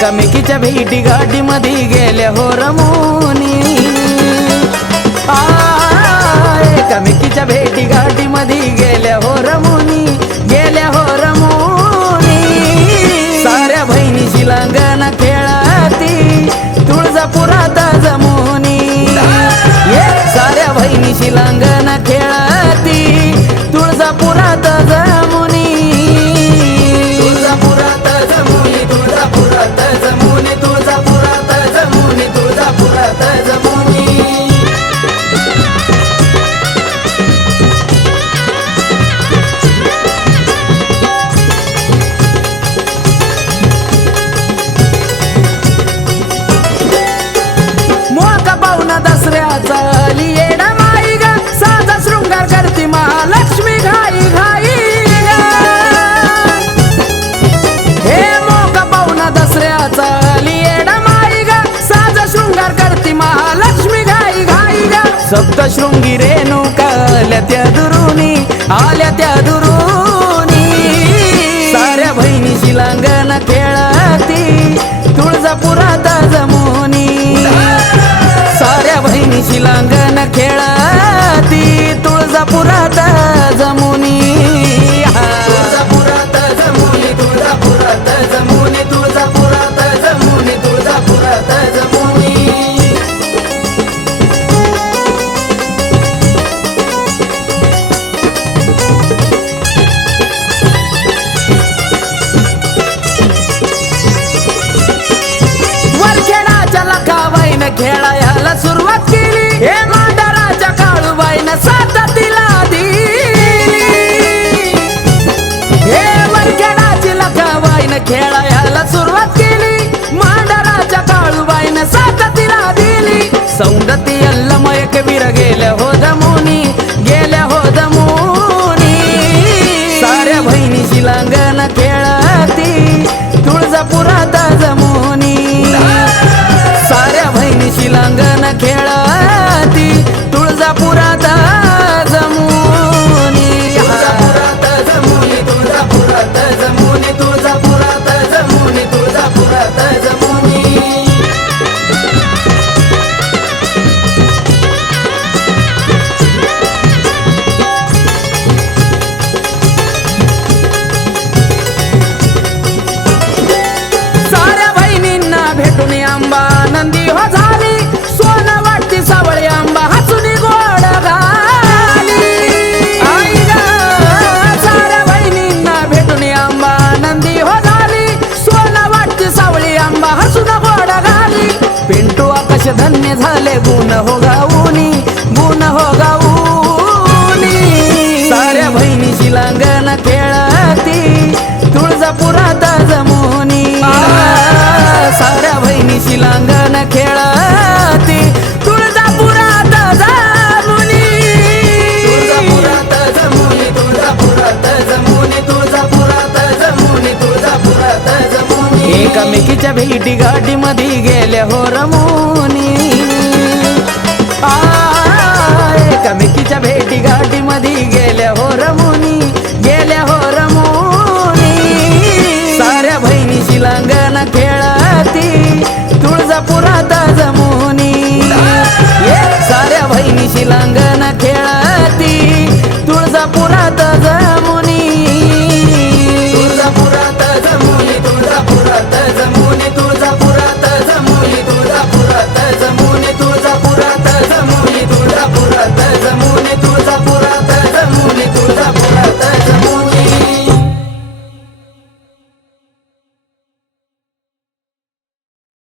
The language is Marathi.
एकमेकीच्या भेटी गाठी मध्ये गेल्या हो रमोनी आ, एकमेकीच्या भेटी गाठी मध्ये गेल्या हो रमोनी गेल्या हो रमोनी साऱ्या बहिणीची लांगण खेळाती तुळजापुरात जमोनी. ये साऱ्या बहिणीची शृंगी रेणुका आल्या त्या दुरुनी आल्या त्या दुरुनी. साऱ्या बहिणीची लांगण खेळाती तुळजापुरात जमुनी. साऱ्या बहिणीची लांगण खेळती तुळजापुरात खेळायला सुरुवात केली. हे मांडराच्या काळूबाईन साथ तिला दिली. हे वरखेडाची लखाबाईन खेळायला सुरुवात आंबा नंदी हो झाली. सोन वाटती सावळी आंबा हसुनी गोड घाली साऱ्या बहिणींना भेटून आंबा नंदी हो झाली. सोन वाटती सावळी आंबा हसून गोड घाली पिंटू आकाश धन्य झाले गुण हो गाऊनी गुण हो गाऊनी. साऱ्या बहिणीची लांगण खेळाती तुळजापुरा बहिणीची लांगण खेळाती. तुळजापुरात जमुनी. तुळजापुरात जमुनी तुळजापुरात जमुनी तुळजापुरात जमुनी तुळजापुरात जमुनी. एकमेकीच्या भेटी गाठी मध्ये गेल्या हो रमुनी. साऱ्या खेळती. तुळजापुरात जमुनी